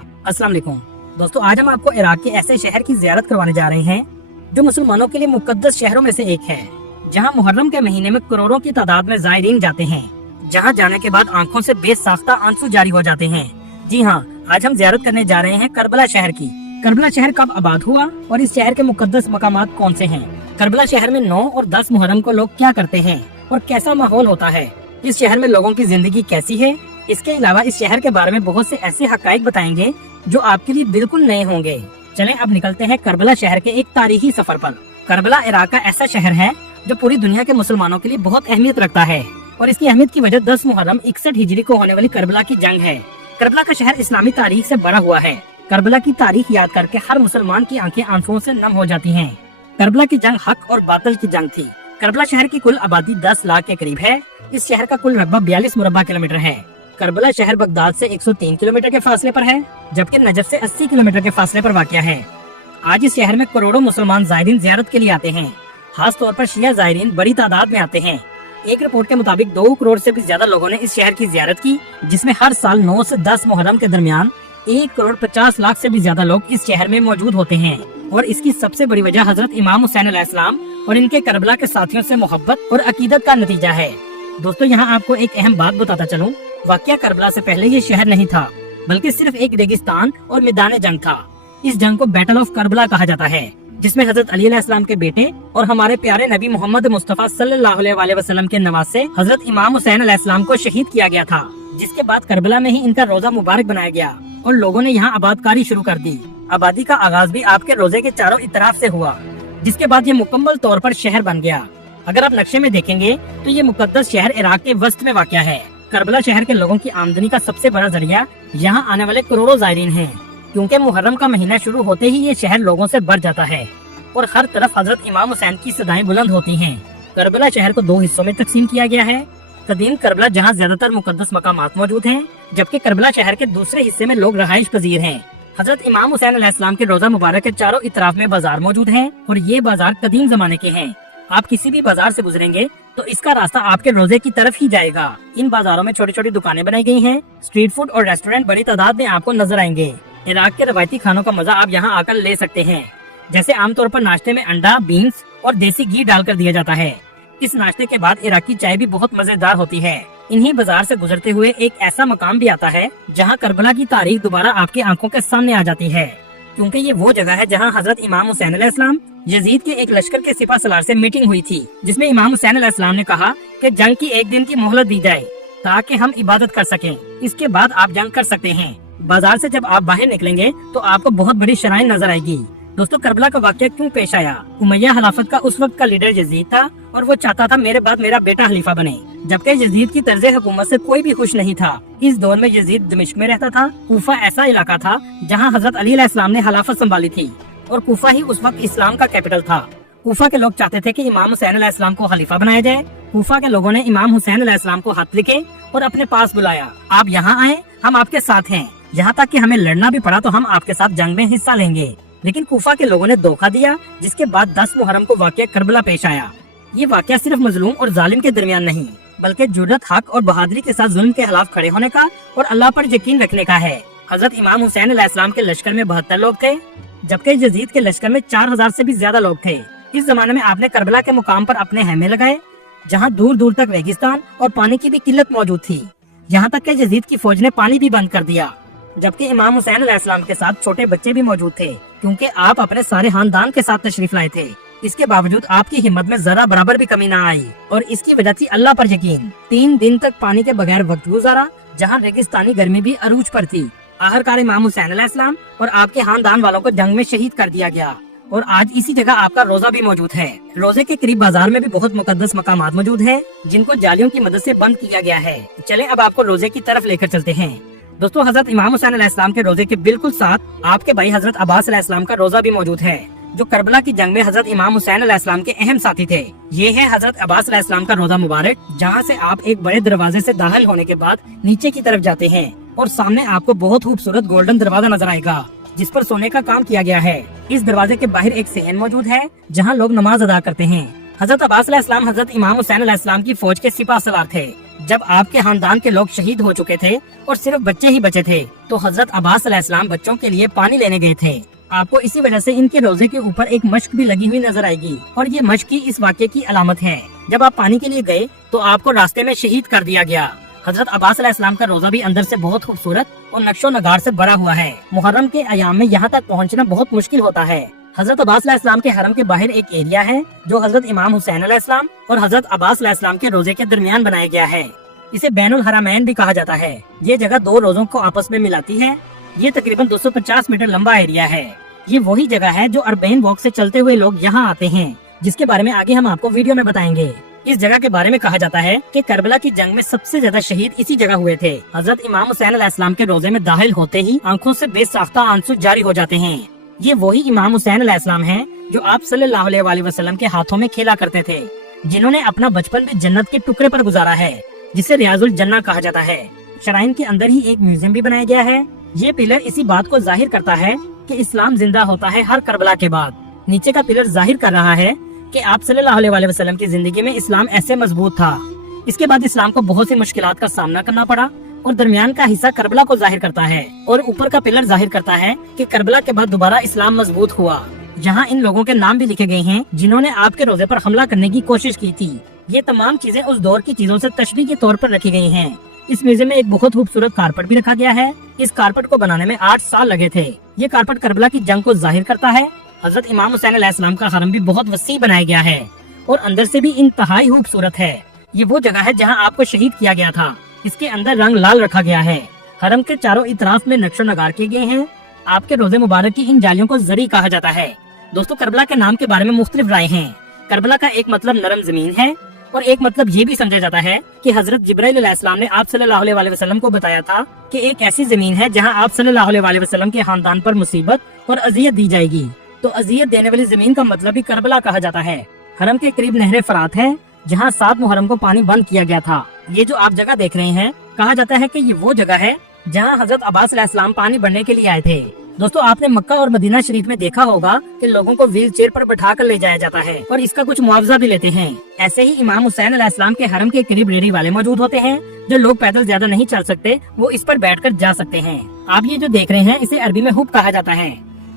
अस्सलाम वालेकुम दोस्तों, आज हम आपको इराक के ऐसे शहर की ज़ियारत करवाने जा रहे हैं जो मुसलमानों के लिए मुकद्दस शहरों में से एक है, जहां मुहर्रम के महीने में करोड़ों की तादाद में ज़ायरीन जाते हैं, जहां जाने के बाद आंखों से बेसाख्ता आंसू जारी हो जाते हैं। जी हाँ, आज हम ज़ियारत करने जा रहे हैं करबला शहर की। करबला शहर कब आबाद हुआ और इस शहर के मुकद्दस मकामात कौन से हैं? करबला शहर में 9 और 10 मुहर्रम को लोग क्या करते हैं और कैसा माहौल होता है? इस शहर में लोगों की जिंदगी कैसी है? इसके अलावा इस शहर के बारे में बहुत से ऐसे हकाइक बताएंगे जो आपके लिए बिल्कुल नए होंगे। चलें अब निकलते हैं करबला शहर के एक तारीखी सफर पर। करबला इराक का ऐसा शहर है जो पूरी दुनिया के मुसलमानों के लिए बहुत अहमियत रखता है और इसकी अहमियत की वजह 10 मुहर्रम 61 हिजरी को होने वाली करबला की जंग है। करबला का शहर इस्लामी तारीख से भरा हुआ है। करबला की तारीख याद करके हर मुसलमान की आंखें आंसुओं से नम हो जाती हैं। करबला की जंग हक और बातिल की जंग थी। करबला शहर की कुल आबादी 10 लाख के करीब है। इस शहर का कुल रकबा 42 मुरब्बा किलोमीटर है। करबला शहर बगदाद से 103 किलोमीटर के फासले पर है, जबकि नजफ से 80 किलोमीटर के फासले पर वाक़या है। आज इस शहर में करोड़ों मुसलमान ज़ायरीन ज़ियारत के लिए आते हैं। खास तौर पर शिया ज़ायरीन बड़ी तादाद में आते हैं। एक रिपोर्ट के मुताबिक 2 करोड़ से भी ज्यादा लोगों ने इस शहर की ज़ियारत की, जिसमें हर साल 9 से 10 मुहर्रम के दरमियान 1 करोड़ 50 लाख से भी ज्यादा लोग इस शहर में मौजूद होते हैं। और इसकी सबसे बड़ी वजह हजरत इमाम हुसैन अलैहिस्सलाम और इनके करबला के साथियों से मोहब्बत और अकीदत का नतीजा है। दोस्तों, यहाँ आपको एक अहम बात बताता चलूं, वाकया करबला से पहले ये शहर नहीं था, बल्कि सिर्फ एक रेगिस्तान और मैदान जंग था। इस जंग को बैटल ऑफ करबला कहा जाता है, जिसमें हजरत अली अलैहिस्सलाम के बेटे और हमारे प्यारे नबी मोहम्मद मुस्तफा सल्लल्लाहु अलैहि वसल्लम के नवासे हजरत इमाम हुसैन अलैहिस्सलाम को शहीद किया गया था, जिसके बाद करबला में ही इनका रोजा मुबारक बनाया गया और लोगों ने यहाँ आबादकारी शुरू कर दी। आबादी का आगाज भी आपके रोजे के चारों इतराफ से हुआ, जिसके बाद ये मुकम्मल तौर पर शहर बन गया। अगर आप नक्शे में देखेंगे तो ये मुकद्दस शहर इराक के वस्त में वाक़या है। करबला शहर के लोगों की आमदनी का सबसे बड़ा जरिया यहाँ आने वाले करोड़ों ज़ायरीन हैं, क्योंकि मुहर्रम का महीना शुरू होते ही ये शहर लोगों से भर जाता है और हर तरफ हजरत इमाम हुसैन की सदाएं बुलंद होती हैं। करबला शहर को 2 हिस्सों में तकसीम किया गया है। कदीम करबला, जहाँ ज्यादातर मुकद्दस मकामात मौजूद हैं, जबकि करबला शहर के दूसरे हिस्से में लोग रहाइश पजीर हैं। हजरत इमाम हुसैन अलैहिस्सलाम के रोजा मुबारक के चारों इतराफ में बाजार मौजूद हैं और ये बाजार कदीम जमाने के हैं। आप किसी भी बाजार से गुजरेंगे तो इसका रास्ता आपके रोजे की तरफ ही जाएगा। इन बाजारों में छोटी छोटी दुकानें बनाई गई हैं। स्ट्रीट फूड और रेस्टोरेंट बड़ी तादाद में आपको नजर आएंगे। इराक के रवायती खानों का मजा आप यहाँ आकर ले सकते हैं। जैसे आमतौर पर नाश्ते में अंडा, बीन्स और देसी घी डालकर दिया जाता है। इस नाश्ते के बाद इराकी चाय भी बहुत मजेदार होती है। इन्हीं बाजार से गुजरते हुए एक ऐसा मकाम भी आता है जहाँ करबला की तारीख दोबारा आपकी आंखों के सामने आ जाती है, क्योंकि ये वो जगह है जहाँ हजरत इमाम हुसैन अलैहिस्सलाम यजीद के एक लश्कर के सिपा सलार से मीटिंग हुई थी, जिसमें इमाम हुसैन अलैहिस्सलाम ने कहा कि जंग की 1 दिन की मोहलत दी जाए ताकि हम इबादत कर सकें। इसके बाद आप जंग कर सकते हैं। बाजार से जब आप बाहर निकलेंगे तो आपको बहुत बड़ी शराइन नजर आएगी। दोस्तों, करबला का वाक़या क्यों पेश आया? उमैया खिलाफत का उस वक्त का लीडर यजीद था और वो चाहता था मेरे बाद मेरा बेटा खलीफा बने, जबकि यजीद की तर्ज हुकूमत से कोई भी खुश नहीं था। इस दौर में यजीद दमिश्क में रहता था। कूफा ऐसा इलाका था जहाँ हजरत अली अलैहिस्सलाम ने खिलाफत संभाली थी और कूफा ही उस वक्त इस्लाम का कैपिटल था। कूफा के लोग चाहते थे कि इमाम हुसैन अलैहिस्सलाम को खलीफा बनाया जाए। कूफा के लोगों ने इमाम हुसैन अलैहिस्सलाम को खत लिखे और अपने पास बुलाया, आप यहाँ आए, हम आपके साथ हैं, यहाँ तक कि हमें लड़ना भी पड़ा तो हम आपके साथ जंग में हिस्सा लेंगे। लेकिन कूफा के लोगों ने धोखा दिया, जिसके बाद 10 मुहर्रम को वाक़या करबला पेश आया। ये वाक़या सिर्फ मजलूम और जालिम के दरमियान नहीं, बल्कि जुर्रत, हक और बहादुरी के साथ जुल्म के खिलाफ खड़े होने का और अल्लाह पर यकीन रखने का है। हजरत इमाम हुसैन अलैहिस्सलाम के लश्कर में 72 लोग थे, जबकि यजीद के लश्कर में 4000 से भी ज्यादा लोग थे। इस जमाने में आपने करबला के मुकाम पर अपने हैमे लगाए, जहाँ दूर दूर तक रेगिस्तान और पानी की भी किल्लत मौजूद थी। यहाँ तक कि यजीद की फौज ने पानी भी बंद कर दिया, जबकि इमाम हुसैन अलैहिस्सलाम के साथ छोटे बच्चे भी मौजूद थे, क्योंकि आप अपने सारे खानदान के साथ तशरीफ लाए थे। इसके बावजूद आपकी हिम्मत में जरा बराबर भी कमी न आई और इसकी वजह थी अल्लाह पर यकीन। 3 दिन तक पानी के बगैर वक्त गुजारा, जहाँ रेगिस्तानी गर्मी भी अरूज पर थी। आखिरकार इमाम हुसैन अलैहिस्सलाम और आपके खानदान वालों को जंग में शहीद कर दिया गया और आज इसी जगह आपका रोजा भी मौजूद है। रोजे के करीब बाजार में भी बहुत मुकद्दस मकामात मौजूद है, जिनको जालियों की मदद से बंद किया गया है। चले अब आपको रोजे की तरफ लेकर चलते हैं। दोस्तों, हजरत इमाम हुसैन अलैहिस्सलाम के रोजे के बिल्कुल साथ आपके भाई हजरत अब्बास अलैहिस्सलाम का रोजा भी मौजूद है, जो करबला की जंग में हजरत इमाम हुसैन अलैहिस्सलाम के अहम साथी थे। ये है हजरत अब्बास अलैहिस्सलाम का रोजा मुबारक, जहाँ से आप एक बड़े दरवाजे से दाखिल होने के बाद नीचे की तरफ जाते हैं और सामने आपको बहुत खूबसूरत गोल्डन दरवाजा नजर आएगा, जिस पर सोने का काम किया गया है। इस दरवाजे के बाहर एक सहन मौजूद है, जहाँ लोग नमाज अदा करते हैं। हजरत अब्बास अलैहिस्सलाम हजरत इमाम हुसैन अलैहिस्सलाम की फौज के सिपा सलार थे, जब आपके खानदान के लोग शहीद हो चुके थे और सिर्फ बच्चे ही बचे थे, तो हजरत अब्बास अलैहिस्सलाम बच्चों के लिए पानी लेने गए थे। आपको इसी वजह से इनके रोजे के ऊपर एक मश्क भी लगी हुई नजर आएगी और ये मश्क ही इस वाक़े की अलामत है। जब आप पानी के लिए गए तो आपको रास्ते में शहीद कर दिया गया। हजरत अब्बास अलैहिस्सलाम का रोजा भी अंदर से बहुत खूबसूरत और नक्शो नगार से भरा हुआ है। मुहर्रम के अयाम में यहाँ तक पहुँचना बहुत मुश्किल होता है। हजरत अब्बास अलैहिस्सलाम के हरम के बाहर एक एरिया है जो हजरत इमाम हुसैन अलैहिस्सलाम और हजरत अब्बास अलैहिस्सलाम के रोजे के दरमियान बनाया गया है। इसे बैनुल हरमैन भी कहा जाता है। ये जगह दो रोजों को आपस में मिलाती है। ये तकरीबन 250 मीटर लंबा एरिया है। ये वही जगह है जो अरबैन वॉक से चलते हुए लोग यहाँ आते हैं, जिसके बारे में आगे हम आपको वीडियो में बताएंगे। इस जगह के बारे में कहा जाता है कि करबला की जंग में सबसे ज्यादा शहीद इसी जगह हुए थे। हजरत इमाम हुसैन अलैहिस्सलाम के रोजे में दाखिल होते ही आंखों से बेसाख्ता आंसू जारी हो जाते हैं। ये वही इमाम हुसैन अलैहिस्सलाम हैं जो आप सल्लल्लाहु अलैहि वसल्लम के हाथों में खेला करते थे, जिन्होंने अपना बचपन भी जन्नत के टुकड़े पर गुजारा है, जिसे रियाजुल जन्ना कहा जाता है। शराइन के अंदर ही एक म्यूजियम भी बनाया गया है। ये पिलर इसी बात को जाहिर करता है कि इस्लाम जिंदा होता है हर करबला के बाद। नीचे का पिलर जाहिर कर रहा है कि आप सल्लल्लाहु अलैहि वसल्लम की जिंदगी में इस्लाम ऐसे मजबूत था। इसके बाद इस्लाम को बहुत सी मुश्किलात का सामना करना पड़ा और दरमियान का हिस्सा करबला को जाहिर करता है और ऊपर का पिलर जाहिर करता है कि करबला के बाद दोबारा इस्लाम मजबूत हुआ। जहाँ इन लोगों के नाम भी लिखे गए हैं जिन्होंने आपके रोजे पर हमला करने की कोशिश की थी। ये तमाम चीजें उस दौर की चीजों से तशरीह के तौर पर रखी गई हैं। इस म्यूजियम में एक बहुत खूबसूरत कारपेट भी रखा गया है। इस कारपेट को बनाने में 8 साल लगे थे। ये कारपेट करबला की जंग को जाहिर करता है। हजरत इमाम हुसैन अलैहिस्सलाम का हरम भी बहुत वसी बनाया गया है और अंदर से भी इंतहाई खूबसूरत है। ये वो जगह है जहाँ आपको शहीद किया गया था। इसके अंदर रंग लाल रखा गया है। हरम के चारों इतराफ में नक्शो नगार किए गए हैं। आपके रोजे मुबारक की इन जालियों को जरी कहा जाता है। दोस्तों, करबला के नाम के बारे में मुख्तलिफ राय हैं। करबला का एक मतलब नरम जमीन है और एक मतलब ये भी समझा जाता है कि हजरत जिब्राइल अलैहिस्सलाम ने आप सल्लल्लाहु अलैहि वसल्लम को बताया था कि एक ऐसी जमीन है जहां आप सल्लल्लाहु अलैहि वसल्लम के खानदान पर मुसीबत और अजियत दी जाएगी। तो अजियत देने वाली जमीन का मतलब भी करबला कहा जाता है। हरम के करीब नहर फरात है जहां 7 मुहर्रम को पानी बंद किया गया था। ये जो आप जगह देख रहे हैं, कहा जाता है कि ये वो जगह है जहां हजरत अब्बास अलैहिस्सलाम पानी भरने के लिए आए थे। दोस्तों, आपने मक्का और मदीना शरीफ में देखा होगा कि लोगों को व्हील चेयर पर बैठा कर ले जाया जाता है और इसका कुछ मुआवजा भी लेते हैं। ऐसे ही इमाम हुसैन अलैहिस्सलाम के हरम के करीब रेडी वाले मौजूद होते हैं। जो लोग पैदल ज्यादा नहीं चल सकते वो इस पर बैठकर जा सकते हैं। आप ये जो देख रहे हैं इसे अरबी में हुब कहा जाता है।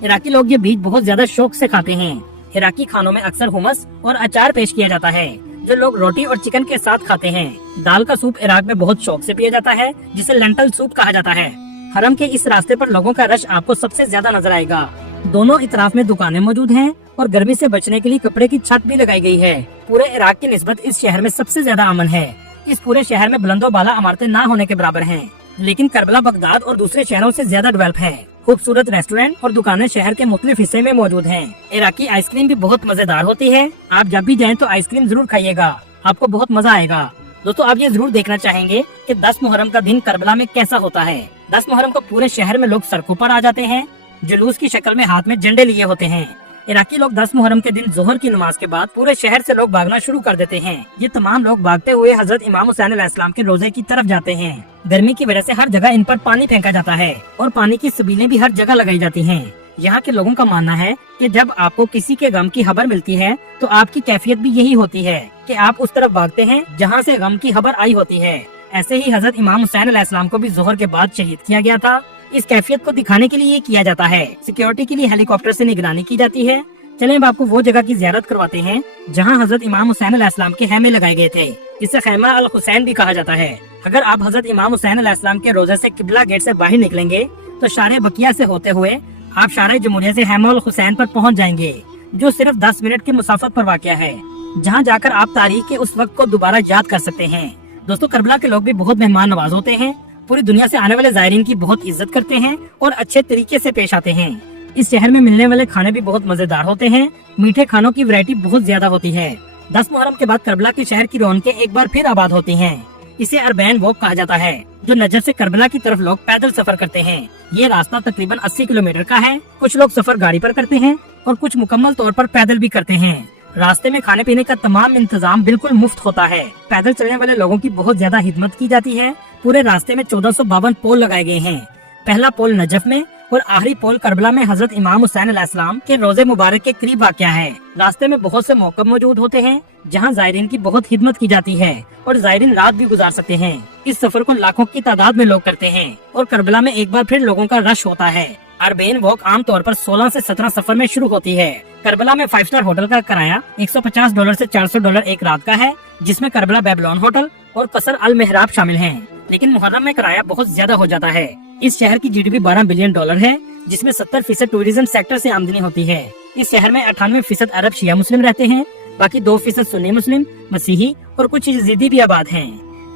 इराकी लोग ये बीज बहुत ज्यादा शौक से खाते हैं। इराकी खानों में अक्सर हुमस और अचार पेश किया जाता है जो लोग रोटी और चिकन के साथ खाते हैं। दाल का सूप इराक में बहुत शौक से पिया जाता है, जिसे लेंटल सूप कहा जाता है। हरम के इस रास्ते पर लोगों का रश आपको सबसे ज्यादा नजर आएगा। दोनों इतराफ में दुकानें मौजूद हैं और गर्मी से बचने के लिए कपड़े की छत भी लगाई गई है। पूरे इराक की निस्बत इस शहर में सबसे ज्यादा अमन है। इस पूरे शहर में बुलंदो बाला इमारतें ना होने के बराबर हैं, लेकिन करबला बगदाद और दूसरे शहरों से ज्यादा डेवलप है। खूबसूरत रेस्टोरेंट और दुकानें शहर के मुख्तलिफ हिस्से में मौजूद हैं। इराकी आइसक्रीम भी बहुत मजेदार होती है। आप जब भी जाएं तो आइसक्रीम जरूर खाइएगा, आपको बहुत मजा आएगा। दोस्तों, आप ये जरूर देखना चाहेंगे कि 10 मुहर्रम का दिन करबला में कैसा होता है। 10 मुहर्रम को पूरे शहर में लोग सड़कों पर आ जाते हैं, जुलूस की शक्ल में हाथ में झंडे लिए होते हैं। इराकी लोग 10 मुहर्रम के दिन जोहर की नमाज के बाद पूरे शहर से लोग भागना शुरू कर देते हैं। ये तमाम लोग भागते हुए हजरत इमाम हुसैन अलैहिस्सलाम के रोजे की तरफ जाते हैं। गर्मी की वजह से हर जगह इन पर पानी फेंका जाता है और पानी की सबीलें भी हर जगह लगाई जाती हैं। यहाँ के लोगों का मानना है कि जब आपको किसी के गम की खबर मिलती है तो आपकी कैफियत भी यही होती है कि आप उस तरफ भागते हैं जहाँ से गम की खबर आई होती है। ऐसे ही हजरत इमाम हुसैन अलैहिस्सलाम को भी जोहर के बाद शहीद किया गया था। इस कैफियत को दिखाने के लिए ये किया जाता है। सिक्योरिटी के लिए हेलीकॉप्टर से निगरानी की जाती है। चलें अब आपको वो जगह की ज़ियारत करवाते हैं जहाँ हजरत इमाम हुसैन अलैहिस्सलाम के खैमे लगाए गए थे। इसे खैमा अल हुसैन भी कहा जाता है। अगर आप हजरत इमाम हुसैन अलैहिस्सलाम के रोजे से किबला गेट से बाहर निकलेंगे तो शारे बकिया से होते हुए आप शारे जमूरिया से खैमा अल हुसैन पर पहुँच जाएंगे, जो सिर्फ 10 मिनट की मुसाफत पर वाक़या है, जहाँ जाकर आप तारीख के उस वक्त को दोबारा याद कर सकते हैं। दोस्तों, करबला के लोग भी बहुत मेहमान नवाज होते हैं। पूरी दुनिया से आने वाले ज़ायरीन की बहुत इज्जत करते हैं और अच्छे तरीके से पेश आते हैं। इस शहर में मिलने वाले खाने भी बहुत मजेदार होते हैं। मीठे खानों की वैरायटी बहुत ज्यादा होती है। 10 मुहर्रम के बाद करबला के शहर की रौनकें एक बार फिर आबाद होती हैं। इसे अरबैन वॉक कहा जाता है, जो नजफ से करबला की तरफ लोग पैदल सफर करते हैं। ये रास्ता तकरीबन 80 किलोमीटर का है। कुछ लोग सफर गाड़ी पर करते हैं और कुछ मुकम्मल तौर पर पैदल भी करते हैं। रास्ते में खाने पीने का तमाम इंतजाम बिल्कुल मुफ्त होता है। पैदल चलने वाले लोगों की बहुत ज्यादा हिदमत की जाती है। पूरे रास्ते में 1452 पोल लगाए गए हैं। पहला पोल नजफ में और आखिरी पोल करबला में हजरत इमाम हुसैन अलैहिस्सलाम के रोजे मुबारक के करीब वाक़या है। रास्ते में बहुत से मौक़िफ़ मौजूद होते हैं जहां ज़ायरीन की बहुत खिदमत की जाती है और ज़ायरीन रात भी गुजार सकते हैं। इस सफर को लाखों की तादाद में लोग करते हैं और करबला में एक बार फिर लोगों का रश होता है। अरबेन वॉक आम तौर पर 16 से 17 सफर में शुरू होती है। करबला में 5 स्टार होटल का किराया $150 से $400 एक रात का है, जिसमें करबला बेबीलोन होटल और कसर अल मेहराब शामिल हैं। लेकिन मुहर्रम में किराया बहुत ज्यादा हो जाता है। इस शहर की GDP $12 बिलियन है, जिसमें 70% टूरिज्म सेक्टर से आमदनी होती है। इस शहर में 98% अरब शिया मुस्लिम रहते हैं, बाकी 2% सुन्नी मुस्लिम, मसीही और कुछ यजीदी भी आबाद हैं।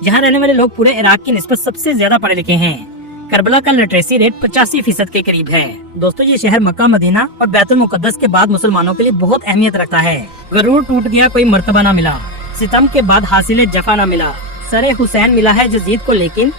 यहाँ रहने वाले लोग पूरे इराक की निस्बत सबसे ज्यादा पढ़े लिखे हैं। करबला का लिटरेसी रेट 85% के करीब है। दोस्तों, ये शहर मक्का, मदीना और बैतुल मुकद्दस के बाद मुसलमानों के लिए बहुत अहमियत रखता है। गरूर टूट गया कोई मर्तबा ना मिला, सितम के बाद हासिल जफा ना मिला, सरे हुसैन मिला है जजीद को लेकिन